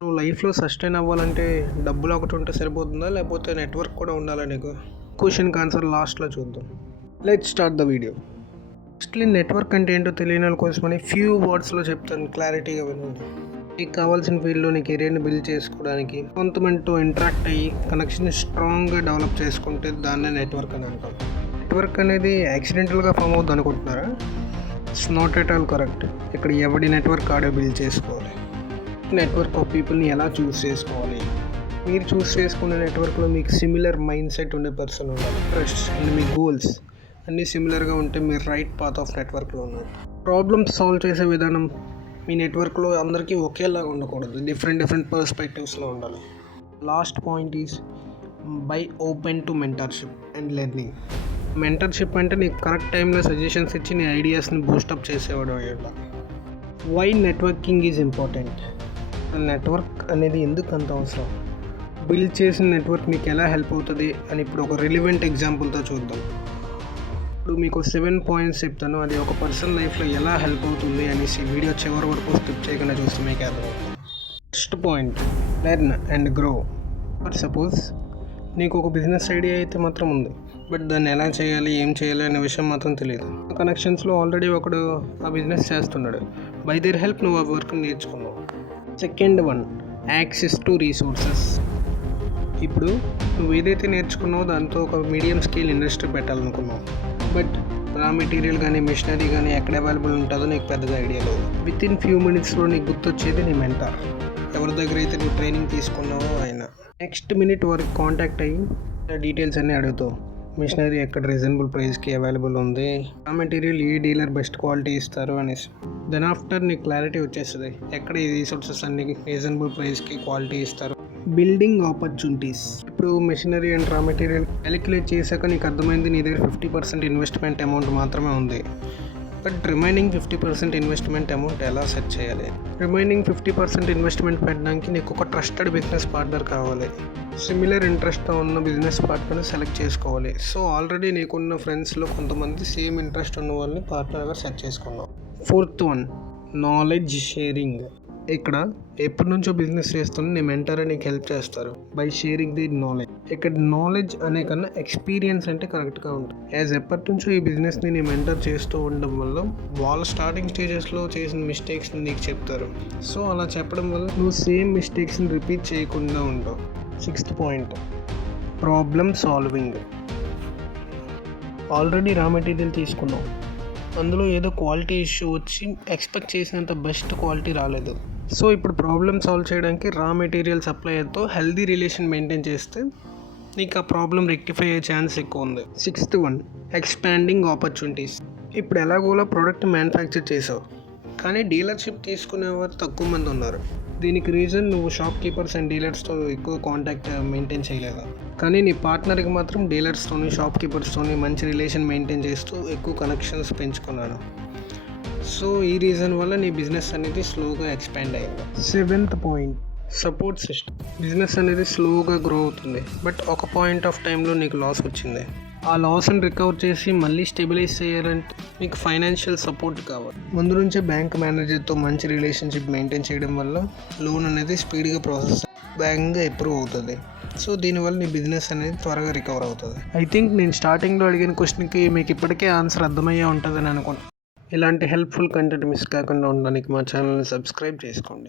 నువ్వు లైఫ్‌లో సస్టైన్ అవ్వాలంటే డబ్బులు ఒకటి ఉంటే సరిపోతుందా? లేకపోతే నెట్వర్క్ కూడా ఉండాలా నీకు? క్వెషన్‌కి ఆన్సర్ లాస్ట్‌లో చూద్దాం. Let's start the video. Firstly network అంటే ఏంటో తెలియనోళ్ళ కోసమని ఫ్యూ వర్డ్స్‌లో చెప్తాను, క్లారిటీగా వినండి. నీకు కావాల్సిన ఫీల్డ్‌లో నీ కెరియర్‌ని బిల్డ్ చేసుకోవడానికి కొంతమందితో ఇంటరాక్ట్ అయ్యి కనెక్షన్‌ని స్ట్రాంగ్‌గా డెవలప్ చేసుకుంటే దాన్నే నెట్వర్క్ అని అంటాం. నెట్వర్క్ అనేది యాక్సిడెంటల్‌గా ఫామ్ అవుద్ది అనుకుంటున్నారా? It's not at all correct. ఇక్కడ ఎవడి నెట్వర్క్ ఆడే బిల్డ్ చేసుకోవాలి. నెట్వర్క్ ఆఫ్ పీపుల్ని ఎలా చూస్ చేసుకోవాలి? మీరు చూస్ చేసుకునే నెట్వర్క్లో మీకు సిమిలర్ మైండ్ సెట్ ఉండే పర్సన్ ఉండాలి. ఇంట్రెస్ట్ అండ్ మీ గోల్స్ అన్నీ సిమిలర్గా ఉంటే మీరు రైట్ పాత్ ఆఫ్ నెట్వర్క్లో ఉన్నారు. ప్రాబ్లమ్స్ సాల్వ్ చేసే విధానం మీ నెట్వర్క్లో అందరికీ ఒకేలాగా ఉండకూడదు. డిఫరెంట్ పర్స్పెక్టివ్స్లో ఉండాలి. Last point is by open to mentorship and learning. Mentorship అంటే నీకు కరెక్ట్ టైంలో సజెషన్స్ ఇచ్చి నీ ఐడియాస్ని బూస్టప్ చేసేవాడు అయ్యాడు. Why networking is important? Network అనేది ఎందుకు అంత అవసరం? బిల్డ్ చేసిన నెట్వర్క్ మీకు ఎలా హెల్ప్ అవుతుంది అని ఇప్పుడు ఒక రిలివెంట్ ఎగ్జాంపుల్తో చూద్దాం. ఇప్పుడు మీకు 7 పాయింట్స్ చెప్తాను, అది ఒక పర్సన్ లైఫ్లో ఎలా హెల్ప్ అవుతుంది అనేసి వీడియో చివరి వరకు స్కిప్ చేయకుండా చూస్తే మీకు అర్థమవుతుంది. First point, learn and grow. For suppose నీకు ఒక బిజినెస్ ఐడియా అయితే మాత్రం ఉంది, బట్ దాన్ని ఎలా చేయాలి, ఏం చేయాలి అనే విషయం మాత్రం తెలియదు. కనెక్షన్స్లో ఆల్రెడీ ఒకడు ఆ బిజినెస్ చేస్తున్నాడు. బై దేర్ హెల్ప్ నువ్వు ఆ వర్క్ నేర్చుకున్నావు. Second one, access to resources. ఇప్పుడు నువ్వు ఏదైతే నేర్చుకున్నావో దాంతో ఒక మీడియం స్కేల్ ఇండస్ట్రీ పెట్టాలనుకున్నావు, బట్ రా మెటీరియల్ కానీ మెషినరీ కానీ ఎక్కడ అవైలబుల్ ఉంటుందో నీకు పెద్దగా ఐడియా లేదు. వితిన్ ఫ్యూ మినిట్స్లో నీకు గుర్తొచ్చేది నీ మెంటర్. ఎవరి దగ్గర అయితే నువ్వు ట్రైనింగ్ తీసుకున్నావో ఆయన. నెక్స్ట్ మినిట్ వరకు కాంటాక్ట్ అయ్యి డీటెయిల్స్ అన్నీ అడుగుతావు. మిషనరీ ఎక్కడ రీజనబుల్ ప్రైస్కి అవైలబుల్ ఉంది, ఆ మెటీరియల్ ఏ డీలర్ బెస్ట్ క్వాలిటీ ఇస్తారు అనేసి. దెన్ ఆఫ్టర్ నీకు క్లారిటీ వచ్చేస్తుంది ఎక్కడ ఈ రీసోర్సెస్ అన్ని రీజనబుల్ ప్రైస్కి క్వాలిటీ ఇస్తారు. Building opportunities. ఇప్పుడు machinery and raw material calculate చేశాక నీకు అర్థమైంది నీ దగ్గర 50% ఇన్వెస్ట్మెంట్ అమౌంట్ మాత్రమే ఉంది. బట్ రిమైనింగ్ 50% ఇన్వెస్ట్మెంట్ అమౌంట్ ఎలా సెట్ చేయాలి? రిమైనింగ్ 50% ఇన్వెస్ట్మెంట్ పెట్టడానికి నీకు ఒక ట్రస్టెడ్ బిజినెస్ పార్ట్నర్ కావాలి. సిమిలర్ ఇంట్రెస్ట్తో ఉన్న బిజినెస్ పార్ట్నర్ని సెలెక్ట్ చేసుకోవాలి. సో ఆల్రెడీ నీకున్న ఫ్రెండ్స్లో కొంతమంది సేమ్ ఇంట్రెస్ట్ ఉన్న వాళ్ళని పార్ట్నర్గా సెట్ చేసుకున్నావు. Fourth one, knowledge sharing. ఇక్కడ ఎప్పటి నుంచో బిజినెస్ చేస్తున్న నీ మెంటర్ నీకు హెల్ప్ చేస్తారు బై షేరింగ్ ది నాలెడ్జ్. ఇక్కడ నాలెడ్జ్ అనే కన్నా ఎక్స్పీరియన్స్ అంటే కరెక్ట్గా ఉంటుంది. యాజ్ ఎప్పటి నుంచో ఈ బిజినెస్ని నీ మెంటర్ చేస్తూ ఉండడం వల్ల వాళ్ళు స్టార్టింగ్ స్టేజెస్లో చేసిన మిస్టేక్స్ని నీకు చెప్తారు. సో అలా చెప్పడం వల్ల నువ్వు సేమ్ మిస్టేక్స్ని రిపీట్ చేయకుండా ఉంటావు. Sixth point, problem solving. Already raw material తీసుకున్నావు, అందులో ఏదో క్వాలిటీ ఇష్యూ వచ్చి ఎక్స్పెక్ట్ చేసినంత బెస్ట్ క్వాలిటీ రాలేదు. సో ఇప్పుడు ప్రాబ్లమ్ సాల్వ్ చేయడానికి రా మెటీరియల్ సప్లయర్తో హెల్దీ రిలేషన్ మెయింటైన్ చేస్తే నీకు ఆ ప్రాబ్లం రెక్టిఫై అయ్యే ఛాన్స్ ఎక్కువ ఉంది. Sixth one, expanding opportunities. ఇప్పుడు ఎలాగోలా ప్రోడక్ట్ మ్యానుఫ్యాక్చర్ చేసావు, కానీ డీలర్షిప్ తీసుకునేవారు తక్కువ మంది ఉన్నారు. దీనికి రీజన్ నువ్వు షాప్ కీపర్స్ అండ్ డీలర్స్తో ఎక్కువ కాంటాక్ట్ మెయింటైన్ చేయలేదు. కానీ నీ పార్ట్నర్కి మాత్రం డీలర్స్తోని షాప్ కీపర్స్తోని మంచి రిలేషన్ మెయింటైన్ చేస్తూ ఎక్కువ కనెక్షన్స్ పెంచుకున్నాను. సో ఈ రీజన్ వల్ల నీ బిజినెస్ అనేది స్లోగా ఎక్స్పాండ్ అయ్యింది. Seventh point, support system. Business అనేది స్లోగా గ్రో అవుతుంది, బట్ ఒక పాయింట్ ఆఫ్ టైంలో నీకు లాస్ వచ్చింది. ఆ లాస్ని రికవర్ చేసి మళ్ళీ స్టెబిలైజ్ చేయాలంటే మీకు ఫైనాన్షియల్ సపోర్ట్ కావాలి. ముందు నుంచే బ్యాంక్ మేనేజర్తో మంచి రిలేషన్షిప్ మెయింటైన్ చేయడం వల్ల లోన్ అనేది స్పీడ్గా ప్రాసెస్ వేగంగా అప్రూవ్ అవుతుంది. సో దీనివల్ల నీ బిజినెస్ అనేది త్వరగా రికవర్ అవుతుంది. ఐ థింక్ నేను స్టార్టింగ్లో అడిగిన క్వశ్చన్కి మీకు ఇప్పటికే ఆన్సర్ అర్థమయ్యే ఉంటుందని అనుకుంటున్నాను. ఇలాంటి హెల్ప్ఫుల్ కంటెంట్ మిస్ కాకుండా ఉండడానికి మా ఛానల్ని సబ్స్క్రైబ్ చేసుకోండి.